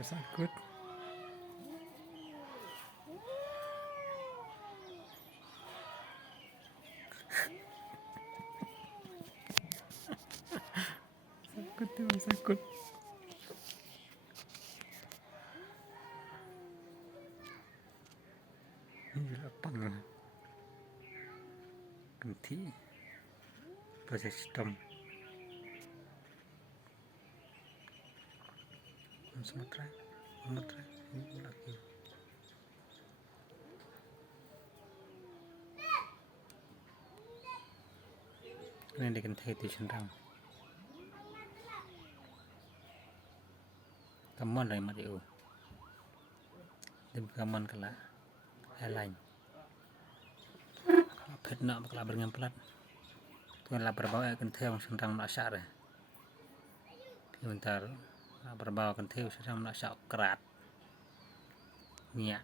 sakut. Sakut tu sakut. Ini lapang lah. Ganti proses sistem. Sumatera ini lagi. Ini diganti di sendang. Kaman dari Mario. Dem kaman kala airline. Pet nak bakal berngan pelat. Tuan lah berbawa akan theo sendang nak syak dah. Bentar berbawa akan theo sendang nak syak kerat. Niat.